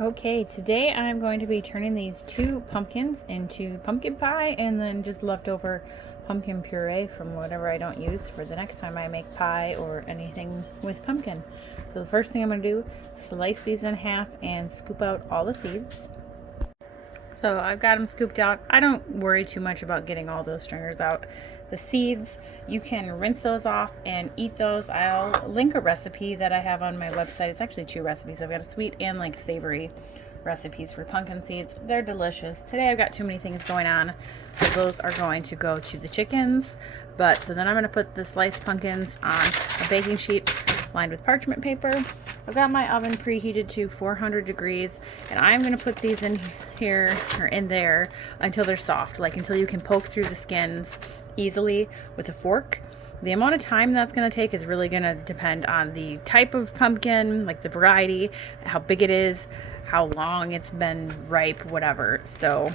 Okay, today I'm going to be turning these two pumpkins into pumpkin pie and then just leftover pumpkin puree from whatever I don't use for the next time I make pie or anything with pumpkin. So the first thing I'm going to do, slice these in half and scoop out all the seeds. So I've got them scooped out. I don't worry too much about getting all those stringers out. The seeds, you can rinse those off and eat those. I'll link a recipe that I have on my website. It's actually two recipes. I've got a sweet and like savory recipes for pumpkin seeds. They're delicious. Today I've got too many things going on, so those are going to go to the chickens. So then I'm going to put the sliced pumpkins on a baking sheet lined with parchment paper. I've got my oven preheated to 400 degrees, and I'm going to put these in here or in there until they're soft, like until you can poke through the skins easily with a fork. The amount of time that's going to take is really going to depend on the type of pumpkin, like the variety, how big it is, how long it's been ripe, whatever. So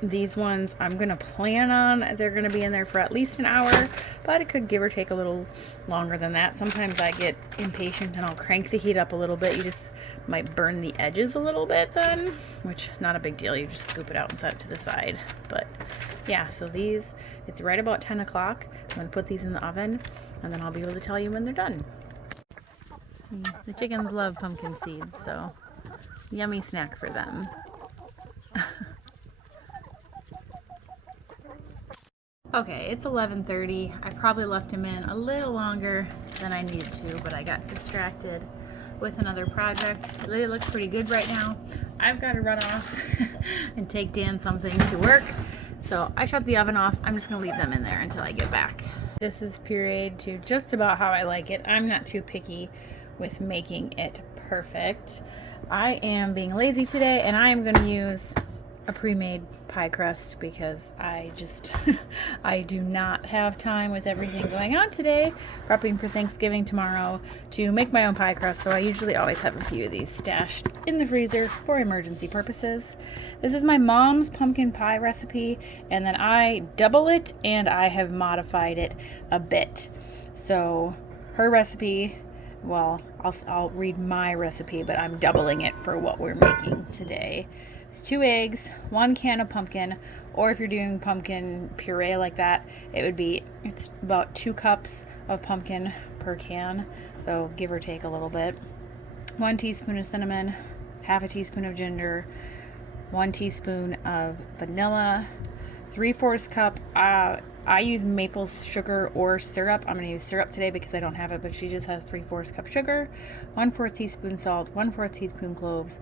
these ones I'm going to plan on, they're going to be in there for at least an hour, but it could give or take a little longer than that. Sometimes I get impatient and I'll crank the heat up a little bit. You just might burn the edges a little bit then, which not a big deal. You just scoop it out and set it to the side. But yeah, so these, it's right about 10 o'clock. I'm going to put these in the oven and then I'll be able to tell you when they're done. The chickens love pumpkin seeds, so yummy snack for them. Okay, it's 11:30. I probably left him in a little longer than I needed to, but I got distracted with another project. They look pretty good right now. I've got to run off and take Dan something to work. So I shut the oven off. I'm just going to leave them in there until I get back. This is pureed to just about how I like it. I'm not too picky with making it perfect. I am being lazy today, and I am going to use a pre-made pie crust because I just I do not have time with everything going on today, prepping for Thanksgiving tomorrow, to make my own pie crust. So I usually always have a few of these stashed in the freezer for emergency purposes. This is my mom's pumpkin pie recipe, and then I double it and I have modified it a bit. So her recipe, well, I'll read my recipe, but I'm doubling it for what we're making today. It's 2 eggs, 1 can of pumpkin, or if you're doing pumpkin puree like that, it's about 2 cups of pumpkin per can, so give or take a little bit. 1 teaspoon of cinnamon, half a teaspoon of ginger, 1 teaspoon of vanilla, 3/4 cup. I use maple sugar or syrup. I'm going to use syrup today because I don't have it, but she just has 3/4 cup sugar, 1/4 teaspoon salt, 1/4 teaspoon cloves,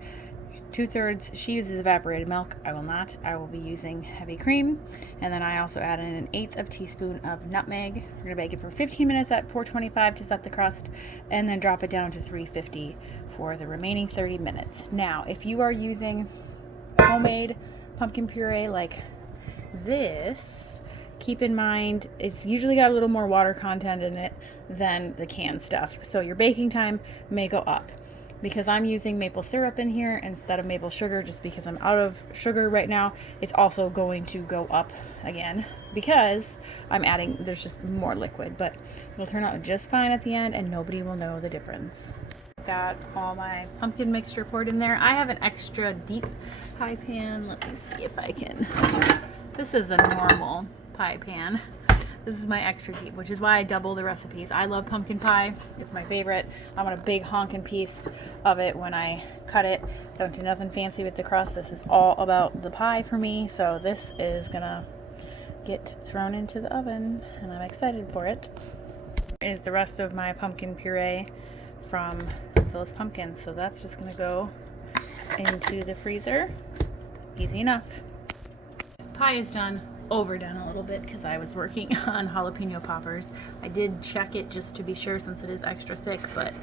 2/3, she uses evaporated milk. I will not. I will be using heavy cream. And then I also add in 1/8 of a teaspoon of nutmeg. We're going to bake it for 15 minutes at 425 to set the crust, and then drop it down to 350 for the remaining 30 minutes. Now, if you are using homemade pumpkin puree like this, keep in mind it's usually got a little more water content in it than the canned stuff. So your baking time may go up. Because I'm using maple syrup in here instead of maple sugar, just because I'm out of sugar right now, it's also going to go up again because there's just more liquid, but it'll turn out just fine at the end and nobody will know the difference. Got all my pumpkin mixture poured in there. I have an extra deep pie pan. Let me see if I can. This is a normal pie pan. This is my extra deep, which is why I double the recipes. I love pumpkin pie. It's my favorite. I want a big honking piece of it when I cut it. Don't do nothing fancy with the crust. This is all about the pie for me. So this is gonna get thrown into the oven and I'm excited for it. Is the rest of my pumpkin puree from those pumpkins. So that's just gonna go into the freezer. Easy enough. Pie is done. Overdone a little bit because I was working on jalapeno poppers. I did check it just to be sure since it is extra thick, but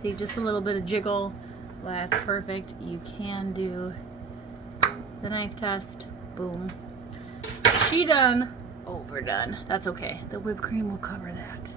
see, just a little bit of jiggle. Well, that's perfect. You can do the knife test. Boom. She done. Overdone. That's okay. The whipped cream will cover that.